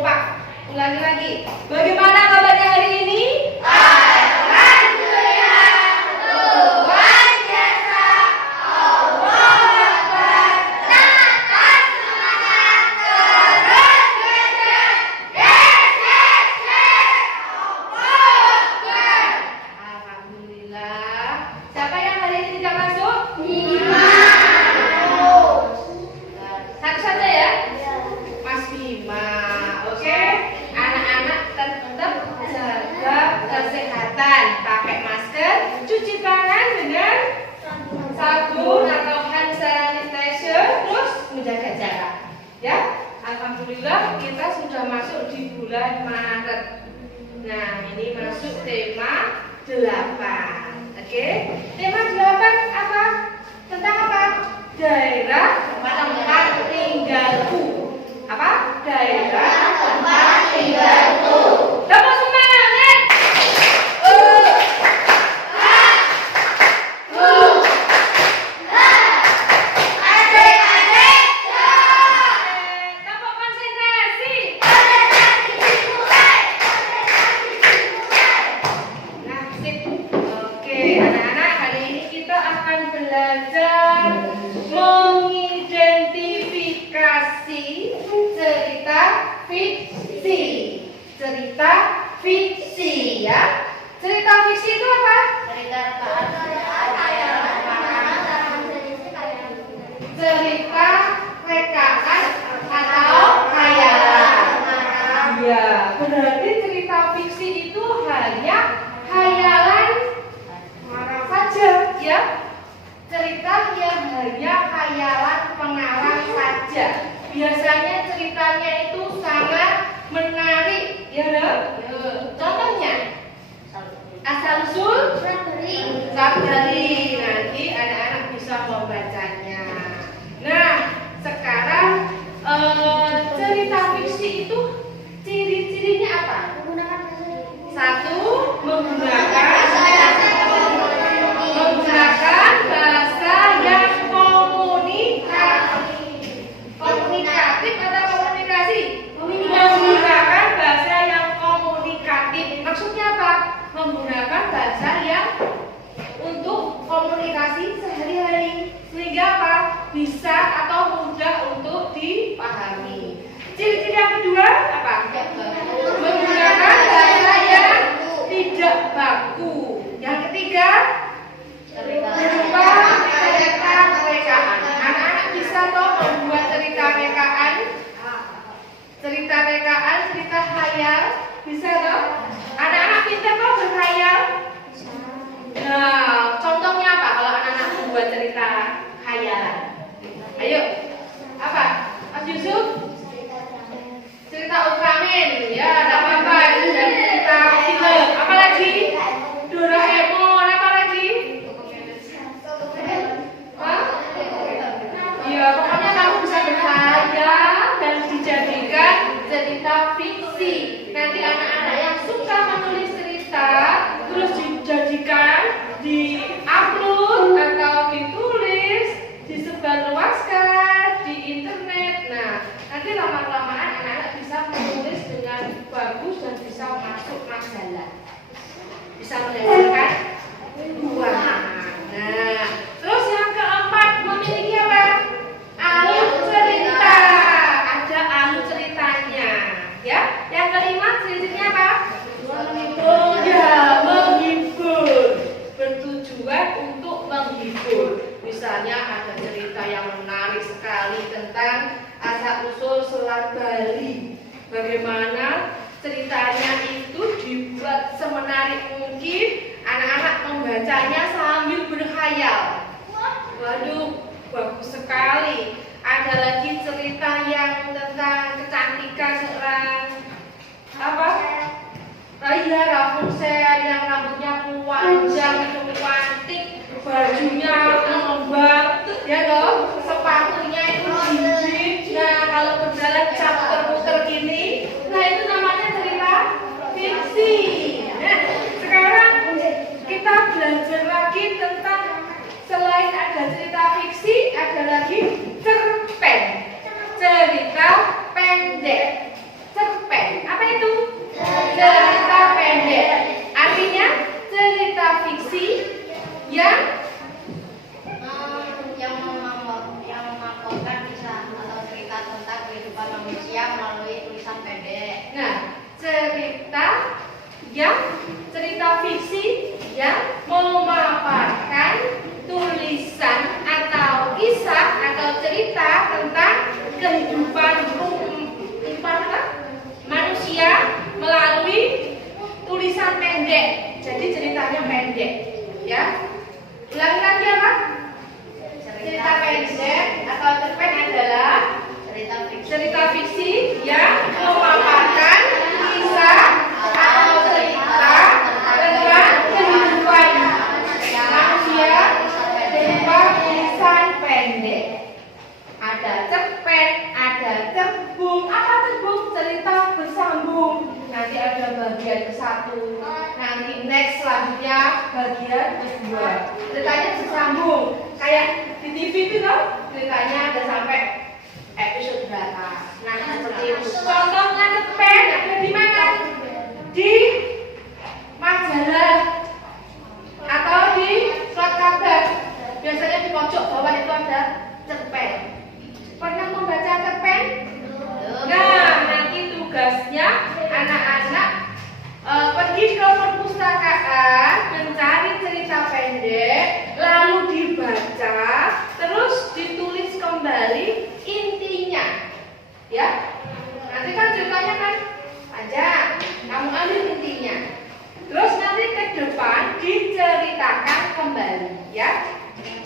lupa. Ulangi lagi. Bagaimana kabarnya hari ini? Alhamdulillah, luar biasa. Allahu Akbar. Tetap semangat, terus belajar. Yes, yes, yes. Allahu Akbar. Alhamdulillah. Siapa yang hari ini tidak masuk? Satu-satu ya? Mas Bima. Oke. Anak-anak tetap jaga kesehatan. Pakai masker, cuci tangan dengan sabun atau hand sanitizer, terus menjaga jarak. Ya. Alhamdulillah kita sudah masuk di bulan Maret. Nah, ini masuk tema 8. Oke. Tema 8 apa? Tentang apa? Daerah tempat tinggalku. Apa? Daerah Tempat tinggalku. Tepuk semangat. Adik-adik, Tepuk konsentrasi. Nah, sip. Oke, anak-anak, hari ini kita akan belajar mengidentifikasi cerita fiksi. Cerita fiksi ya. Cerita fiksi itu apa? Cerita rekaan atau khayalan. Ya, berarti cerita fiksi itu hanya khayalan saja, ya. Cerita yang hanya khayalan pengarang saja. Biasanya ceritanya itu sangat menarik, ya dong? Contohnya, asal-usul Sabdari. Nanti anak-anak bisa membacanya. Nah, sekarang cerita fiksi itu ciri-cirinya apa? Satu, menggunakan bahasa yang komunikatif atau komunikasi. Menggunakan bahasa yang komunikatif. Maksudnya apa? Menggunakan bahasa yang untuk komunikasi sehari-hari, sehingga apa? Bisa atau mudah untuk dipahami. Ciri-ciri yang kedua apa? Menggunakan bahasa yang tidak baku. Yang ketiga, berupa cerita rekaan. Anak-anak bisa toh membuat cerita rekaan, cerita khayal, bisa toh? Anak-anak pintar toh berkhayal. Nah, contohnya apa kalau anak-anak membuat cerita khayalan? Ayo, apa? Mas Yusuf? Cerita Ultraman, ya, ada apa-apa? Itu dari cerita film. Apa lagi? Doraemon, apa lagi? Hah? Ya, pokoknya kamu bisa berkhayal dan dijadikan cerita fiksi. Nanti anak-anak yang suka menulis cerita terus dijadikan, di-upload atau ditulis, disebarluaskan di internet. Nah, nanti lama-kelamaan anak-anak bisa menulis dengan bagus dan bisa masuk majalah, bisa mendapatkan uang. Nah, terus yang keempat memiliki apa? Alur cerita. Ada alur ceritanya, ya. Yang kelima ciri-cirinya apa? Menghibur. Bertujuan untuk menghibur. Misalnya ada cerita yang menarik sekali tentang asal-usul Selat Bali. Bagaimana ceritanya itu dibuat semenarik mungkin, anak-anak membacanya sambil berkhayal. Waduh, bagus sekali. Ada lagi cerita yang tentang kecantikan seorang apa? Raya Rapunzel yang rambutnya panjang, itu cantik, bajunya mengembang, ya dong, sepatunya itu jinjit. Nah, kalau berjalan muter-muter gini, nah itu namanya cerita fiksi. Nah, sekarang kita belajar lagi tentang, selain ada cerita fiksi, ada lagi cerpen, cerita pendek, cerpen. yang cerita fiksi yang memaparkan tulisan atau kisah atau cerita tentang kehidupan manusia melalui tulisan pendek. Jadi ceritanya pendek, ya. Ulangi lagi apa? Cerita pendek atau cerpen adalah cerita fiksi yang memaparkan kisah atau cerita tentang kehidupan manusia berupa tulisan pendek. Ada cerpen, ada cerbung. Apa cerbung? Cerita bersambung. Nanti ada bagian ke-1, nanti next selanjutnya bagian ke-2. Ceritanya bersambung. Kayak di TV itu loh, ceritanya ada sampai episode berapa. Nah, seperti itu. Contohnya cerpen ada di mana? Di majalah atau di surat kabar. Biasanya di pojok bawah itu ada cerpen. Pernah membaca cerpen? Nah, nanti tugasnya anak-anak pergi ke perpustakaan mencari cerita pendek, lalu dibaca, terus ditulis kembali intinya, ya. Nanti kan ceritanya kan panjang, kamu ambil intinya, terus nanti ke depan diceritakan kembali, ya.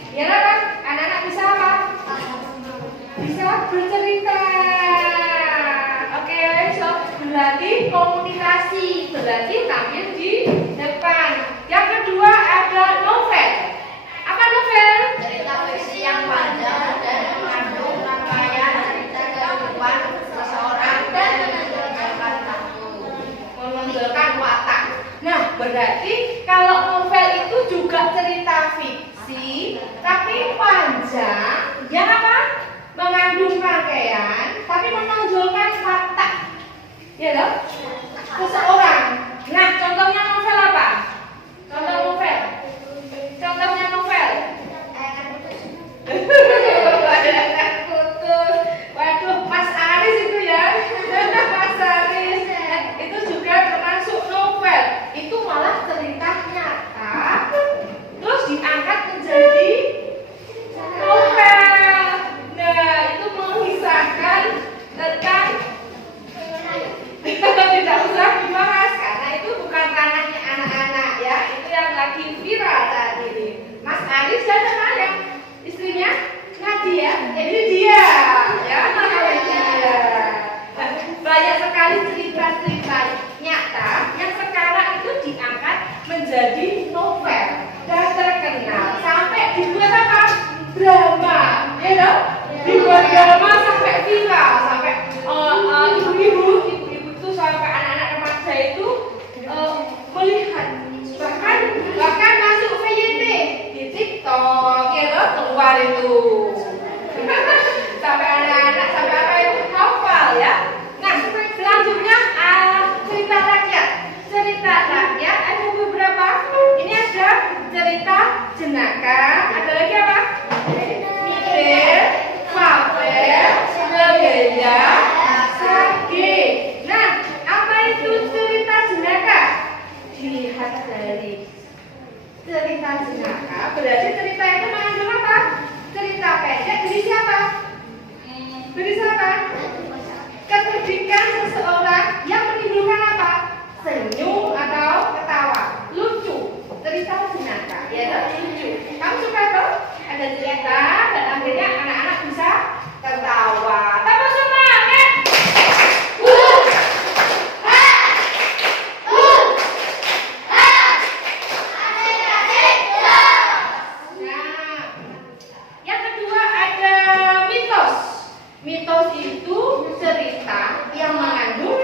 Biar apa? Anak-anak bisa apa? Bisa bercerita. Oke, so berarti komunikasi, berarti tampil di depan. Yang kedua ada novel. Apa novel? Cerita fiksi yang panjang dan mengandung rangkaian cerita kehidupan seseorang dan menonjolkan watak. Nah, berarti kalau novel itu juga cerita fiksi, tapi panjang, yang apa? Mengandung rangkaian, tapi menonjolkan watak. Ya loh? Seseorang. Nah, contohnya novel apa? Contoh novel. Contohnya novel. Waduh, Mas Aris itu ya. Mas Aris. Itu juga termasuk novel. Itu malah cerita nyata. Terus diangkat menjadi novel. Nah, itu mengisahkan tentang tidak usah dibahas karena itu bukan ranahnya anak-anak ya. Itu yang lagi viral saat ini. Mas Aris dan yang istrinya Nadia. Ini dia ya, dia. Nah, banyak sekali cerita-cerita nyata yang sekarang itu diangkat menjadi novel dan terkenal sampai dibuat apa? Drama, ya dong? Dibuat drama sampai viral, sampai ibu-ibu itu sampai anak-anak remaja itu melihat, bahkan masuk VYT di TikTok, ya dong? Keluar itu sampai anak-anak sampai apa itu hafal ya. Nah, selanjutnya cerita rakyat. Cerita rakyat ada beberapa. Ini ada cerita jenaka, ada lagi apa? Mirip, fabel, legenda, sage. Nah, apa itu cerita jenaka? Dilihat dari cerita jenaka, berarti cerita itu mengandung apa? Cerita pendek berisi apa? Berisi apa? Kecerdikan seseorang yang menimbulkan apa? Senyum atau ketawa, lucu. Cerita jenaka, ya lucu. Kamu suka tuh? Ada cerita dan akhirnya anak-anak bisa tertawa. Tambah semangat. Yang kedua ada mitos. Mitos itu cerita yang mengandung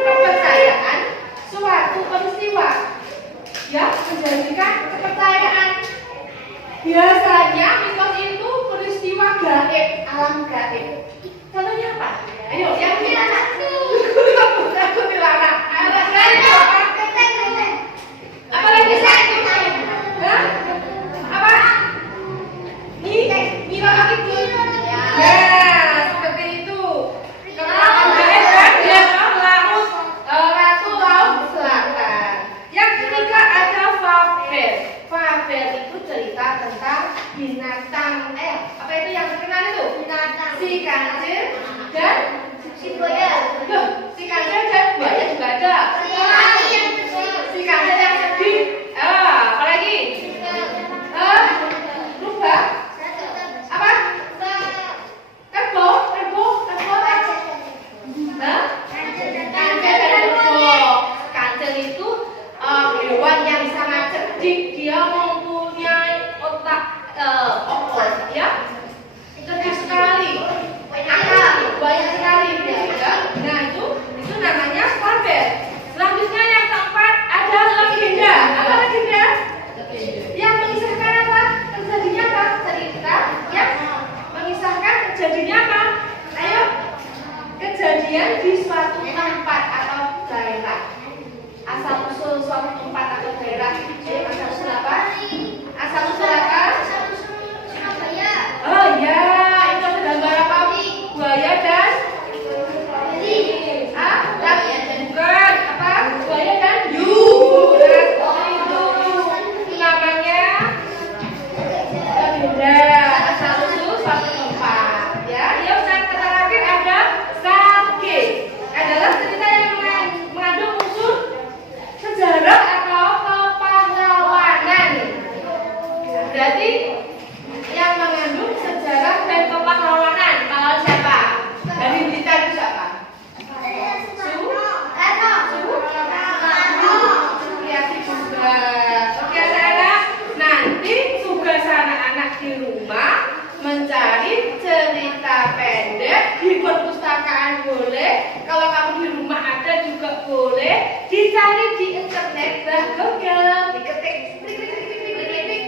dicari di internet, bah Google, diketik, klik, klik, klik, klik, klik, klik, klik.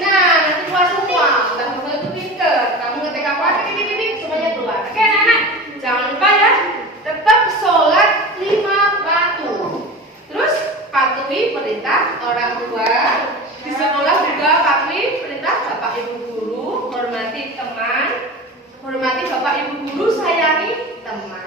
Nah, nanti keluar semua. Bah Google itu pinter. Kamu ngetik apa? Klik, klik, klik, klik, semuanya keluar. Oke, anak-anak, jangan lupa ya, tetap sholat 5 waktu. Terus patuhi perintah orang tua. Di sekolah juga patuhi perintah bapak ibu guru, hormati teman, hormati bapak ibu guru, sayangi teman.